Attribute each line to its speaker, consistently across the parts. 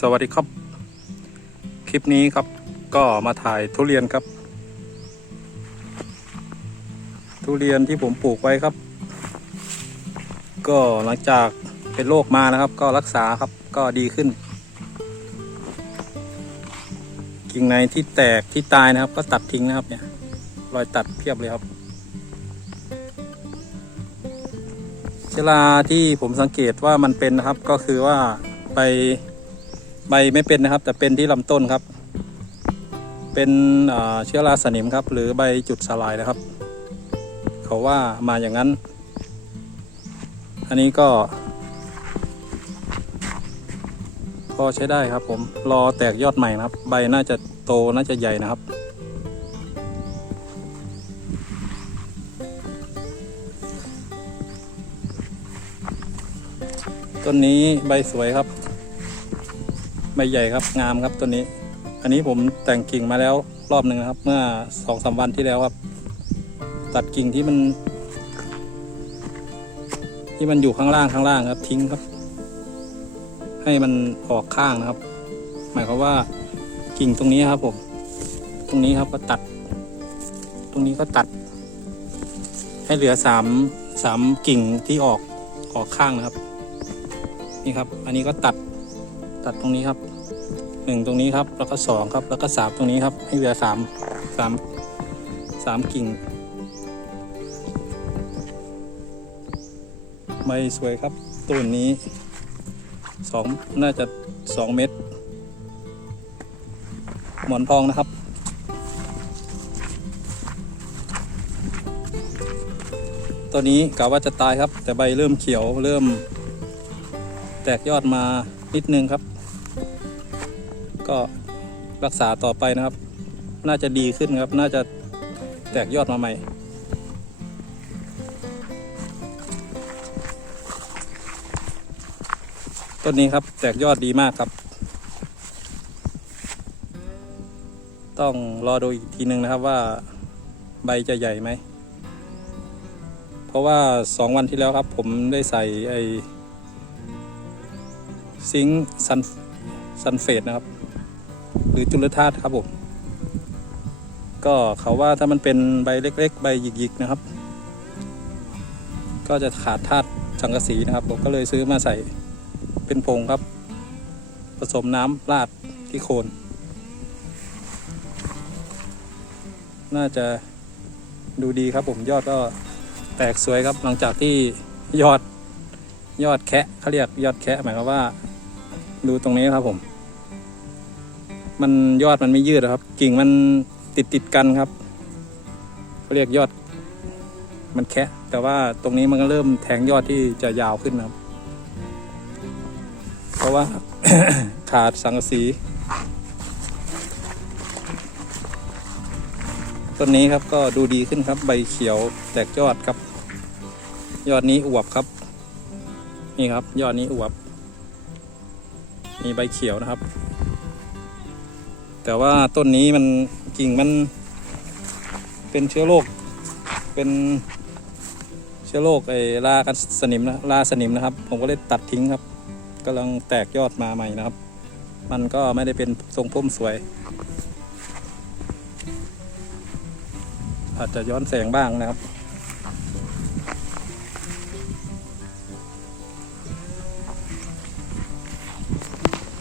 Speaker 1: สวัสดีครับ คลิปนี้ครับก็มาถ่ายทุเรียนครับ ทุเรียนที่ผมปลูกไว้ครับ ก็หลังจากเป็นโรคมานะครับ ก็รักษาครับก็ดีขึ้น กิ่งในที่แตกที่ตายนะครับ ก็ตัดทิ้งนะครับเนี่ยรอยตัดเพียบเลยครับเชื้อราที่ผมสังเกตว่ามันเป็นนะครับก็คือว่าใบ ใบไม่เป็นนะครับ แต่เป็นที่ลำต้นครับ เป็นเชื้อราสนิมครับ หรือใบจุดสลายนะครับ เขาว่ามาอย่างนั้น อันนี้ก็ พอใช้ได้ครับ ผมรอแตกยอดใหม่นะครับ ใบน่าจะโตน่าจะใหญ่นะครับต้นนี้ใบสวยครับ ใบใหญ่ครับงามครับต้นนี้ อันนี้ผมแต่งกิ่งมาแล้วรอบหนึ่งนะครับ เมื่อสองสามวันที่แล้วครับ ตัดกิ่งที่มัน ที่มันอยู่ข้างล่างข้างล่างครับ ทิ้งครับ ให้มันออกข้างนะครับ หมายความว่ากิ่งตรงนี้ครับผม ตรงนี้ครับก็ตัด ตรงนี้ก็ตัด ให้เหลือสามสามกิ่งที่ออกออกข้างนะครับ นี่ครับ อันนี้ก็ตัด ตัดตรงนี้ครับหนึ่งตรงนี้ครับ แล้วก็สองครับ แล้วก็สามตรงนี้ครับ ให้เหลือสามสามสามกิ่งใบสวยครับต้นนี้สองน่าจะสองเม็ดหมอนทองนะครับตัวนี้กะว่าจะตายครับ แต่ใบเริ่มเขียวเริ่ม แตกยอดมานิดนึงครับ ก็รักษาต่อไปนะครับ น่าจะดีขึ้นครับ น่าจะแตกยอดมาใหม่ ต้นนี้ครับแตกยอดดีมากครับ ต้องรอดูอีกทีหนึ่งนะครับว่าใบจะใหญ่ไหม เพราะว่าสองวันที่แล้วครับผมได้ใส่ไอซิงซันซันเฟตนะครับ หรือจุลธาตุครับผมก็เขาว่าถ้ามันเป็นใบเล็ก ๆ ใบหยิกๆนะครับ ก็จะขาดธาตุสังกะสีนะครับ ผมก็เลยซื้อมาใส่เป็นผงครับ ผสมน้ำราดที่โคน น่าจะดูดีครับผมยอดก็แตกสวยครับหลังจากที่ยอดยอดแคะเขาเรียกยอดแคะหมายความว่า ดูตรงนี้ครับผม มันยอดมันไม่ยืดครับ กิ่งมันติดติดกันครับเขาเรียกยอด มันแคะแต่ว่าตรงนี้มันก็เริ่มแทงยอดที่จะยาวขึ้นครับ เพราะว่าขาดสังกะสีต้นนี้ครับก็ดูดีขึ้นครับ ใบเขียวแตกยอดครับ ยอดนี้อวบครับ นี่ครับ ยอดนี้อวบ มีใบเขียวนะครับ แต่ว่าต้นนี้มันกิ่งมัน เป็นเชื้อโรคเป็นเชื้อโรคไอ้รากันสนิมนะราสนิมนะครับ ผมก็เลยตัดทิ้งครับกำลังแตกยอดมาใหม่นะครับ มันก็ไม่ได้เป็นทรงพุ่มสวย อาจจะย้อนแสงบ้างนะครับ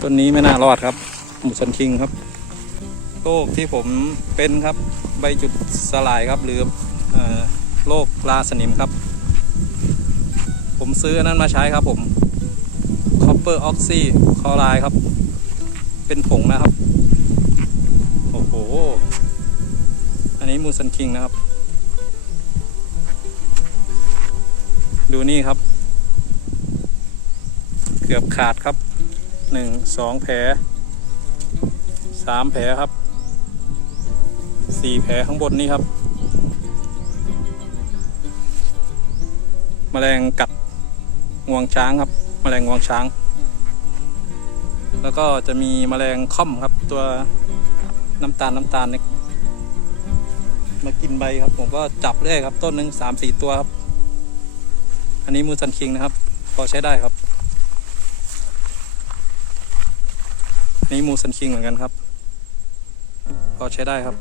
Speaker 1: ต้นนี้ไม่น่ารอดครับหมูสันคิงครับ โรคที่ผมเป็นครับใบจุดสลายครับหรืออโรคราสนิมครับ ผมซื้ออนนั้นมาใช้ครับผม Copper Oxy คลอไรด์ครับ เป็นผงนะครับ โอ้โห อันนี้มูสันคิงนะครับ ดูนี่ครับ เกือบขาดครับหนึ่งสองแผลสามแผลครับ สี่แผลข้างบนนี้ครับแมลงกัดงวงช้างครับแมลงงวงช้าง แล้วก็จะมีแมลงค่อมครับ ตัวน้ำตาลน้ำตาลเนี่ยมากินใบครับ ผมก็จับเลยครับ ต้นหนึ่งสามสี่ตัวครับ อันนี้มูซันคิงนะครับพอใช้ได้ครับ นี่มูซันคิงเหมือนกันครับก็ใช้ได้ครับ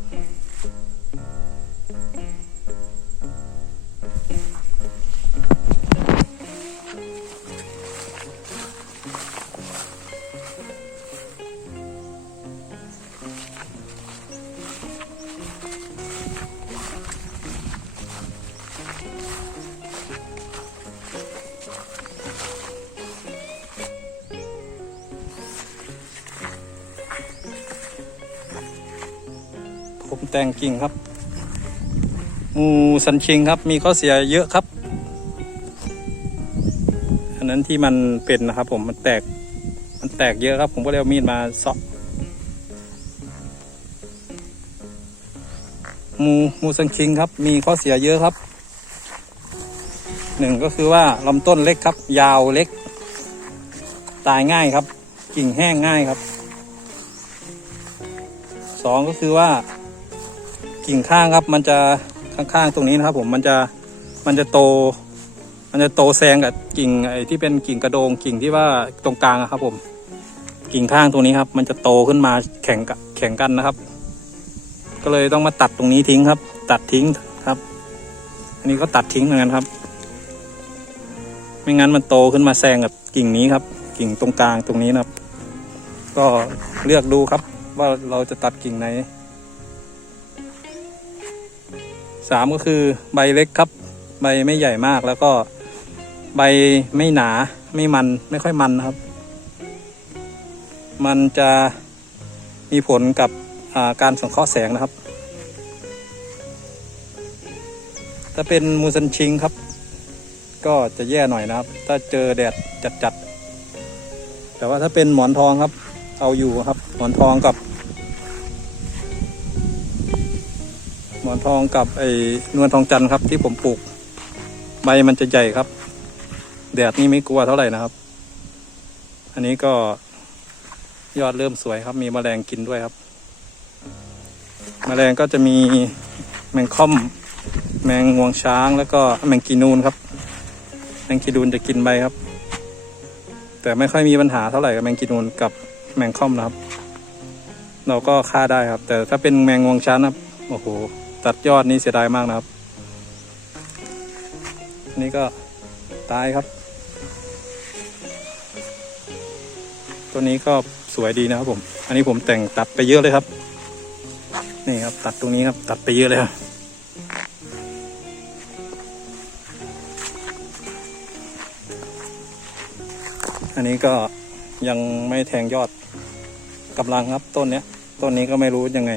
Speaker 1: ผมแต่งกิ่งครับงูสันชิงครับ มีข้อเสียเยอะครับอันนั้นที่มันเป็นนะครับ ผมมันแตก มันแตกเยอะครับ ผมก็เลยเอามีดมาเสาะงูงูสันชิงครับ มีข้อเสียเยอะครับหนึ่งก็คือว่าลำต้นเล็กครับ ยาวเล็ก ตายง่ายครับ กิ่งแห้งง่ายครับสองก็คือว่า กิ่งข้างครับมันจะข้างๆตรงนี้นะครับผมมันจะมันจะโต มันจะโตแซงกับกิ่งไอ้ที่เป็นกิ่งกระโดงกิ่งที่ว่าตรงกลางครับ ผม กิ่งข้างตรงนี้ครับ มันจะโตขึ้นมาแข่งกับแข่งกันนะครับ ก็เลยต้องมาตัดตรงนี้ทิ้งครับ ตัดทิ้งครับ อันนี้ก็ตัดทิ้งเหมือนกันครับ ไม่งั้นมันโตขึ้นมาแซงกับกิ่งนี้ครับ กิ่งตรงกลางตรงนี้นะครับ ก็เลือกดูครับว่าเราจะตัดกิ่งไหน สามก็คือใบเล็กครับ ใบไม่ใหญ่มากแล้วก็ใบไม่หนาไม่มันไม่ค่อยมันนะครับ มันจะมีผลกับาการสังเคราะห์แสงนะครับ ถ้าเป็นมูซันชิงครับ ก็จะแย่หน่อยนะครับ ถ้าเจอแดดจัดๆแต่ว่าถ้าเป็นหมอนทองครับ เอาอยู่ครับ หมอนทองกับ หมอนทองกับไอ้นวลทองจันทร์ครับ ที่ผมปลูก ใบมันจะใหญ่ครับ แดดนี่ไม่กลัวเท่าไหร่นะครับ อันนี้ก็ยอดเริ่มสวยครับ มีแมลงกินด้วยครับแมลงก็จะมีแมงค่อม แมงงวงช้างแล้วก็แมงกีนูนครับ แมงกีนูนจะกินใบครับ แต่ไม่ค่อยมีปัญหาเท่าไหร่กับแมงกีนูนกับแมงค่อมนะครับ เราก็ฆ่าได้ครับ แต่ถ้าเป็นแมงงวงช้างนะครับโอ้โห ตัดยอดนี้เสียดายมากนะครับ นี่ก็ตายครับ ตัวนี้ก็สวยดีนะครับผม อันนี้ผมแต่งตัดไปเยอะเลยครับ นี่ครับตัดตรงนี้ครับตัดไปเยอะเลยครับอันนี้ก็ยังไม่แทงยอดกำลังครับต้นเนี้ย ต้นนี้ก็ไม่รู้ยังไง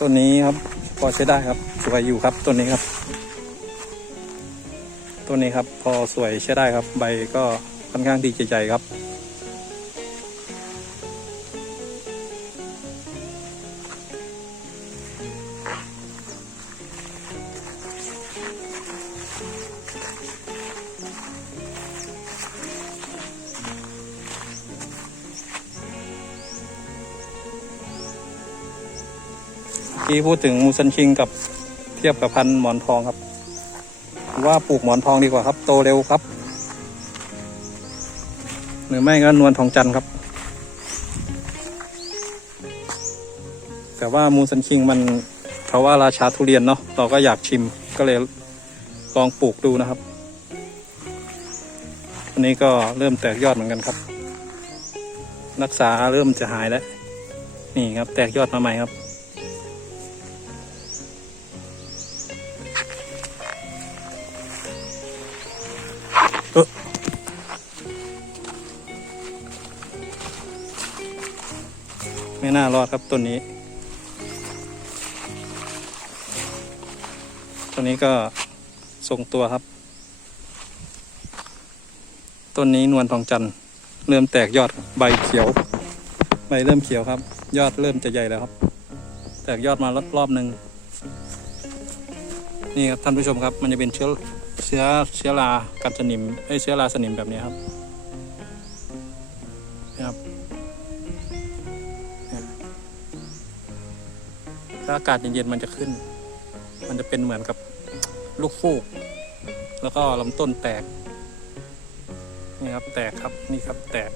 Speaker 1: ต้นนี้ครับพอใช้ได้ครับสวยอยู่ครับต้นนี้ครับต้นนี้ครับพอสวยใช้ได้ครับ ใบก็ค่อนข้างดีใจใหญ่ครับ ที่พูดถึงมูซันชิงกับเทียบกับพันหมอนทองครับ ว่าปลูกหมอนทองดีกว่าครับ โตเร็วครับ หรือไม่ก็นวลทองจันทร์ครับ แต่ว่ามูซันชิงมันเขาว่าราชาทุเรียนเนาะเราก็อยากชิมก็เลยลองปลูกดูนะครับอันนี้ก็เริ่มแตกยอดเหมือนกันครับ รักษาเริ่มจะหายแล้ว นี่ครับ แตกยอดมาใหม่ครับ ไม่น่ารอดครับต้นนี้ ต้นนี้ก็ทรงตัวครับ ต้นนี้นวลทองจันทร์เริ่มแตกยอดใบเขียว ใบเริ่มเขียวครับ ยอดเริ่มจะใหญ่แล้วครับ แตกยอดมารอบรอบหนึ่งนี่ครับท่านผู้ชมครับ มันจะเป็นเชื้อเชื้อเชื้อรากัดสนิมไอ้เชื้อราสนิมแบบนี้ครับ ถ้าอากาศเย็นๆมันจะขึ้น มันจะเป็นเหมือนกับลูกฟูก แล้วก็ลำต้นแตก นี่ครับ แตกครับ นี่ครับ แตก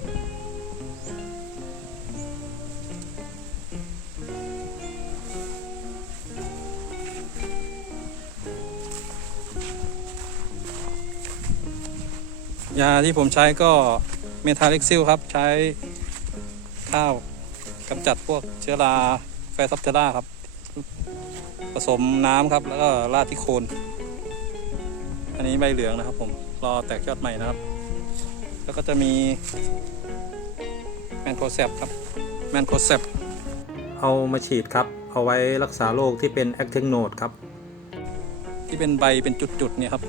Speaker 1: ยาที่ผมใช้ก็เมทาเล็กซิลครับ ใช้ข้าวกำจัดพวกเชื้อราไฟซับเทอร่าครับ ผสมน้ำครับ แล้วก็ราดที่โคน อันนี้ใบเหลืองนะครับ ผมรอแตกยอดใหม่นะครับ แล้วก็จะมีแมนโครเซปครับแมนโครเซปเอามาฉีดครับ เอาไว้รักษาโรคที่เป็นแอคเทนโนดครับ ที่เป็นใบเป็นจุดๆเนี่ยครับ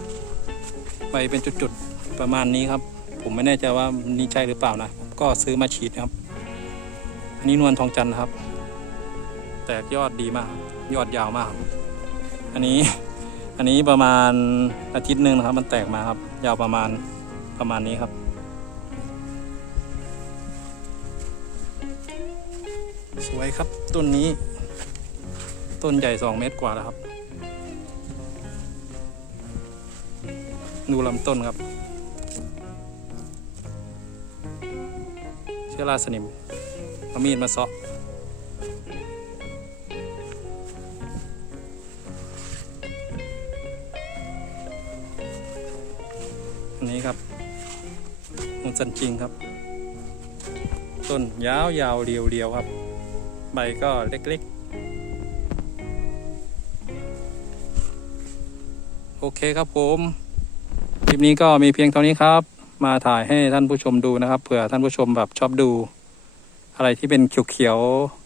Speaker 1: ใบเป็นจุดๆประมาณนี้ครับ ผมไม่แน่ใจว่านี่ใช่หรือเปล่านะ ก็ซื้อมาฉีดนะครับ อันนี้นวลทองจันทร์นะครับ แตกยอดดีมาก ยอดยาวมาก อันนี้อันนี้ประมาณอาทิตย์หนึ่งนะครับ มันแตกมาครับ ยาวประมาณประมาณนี้ครับ สวยครับต้นนี้ ต้นใหญ่สองเมตรกว่าแล้วครับ ดูลำต้นครับ เชื้อราสนิมเอามีดมาเซาะ นี้ครับมุนสันจริงครับ ต้นยาวยาวๆเรียวเรียวๆครับ ใบก็เล็กๆ โอเคครับผมคลิปนี้ก็มีเพียงเท่านี้ครับ มาถ่ายให้ท่านผู้ชมดูนะครับเผื่อท่านผู้ชมแบบชอบดู อะไรที่เป็นเขียวๆ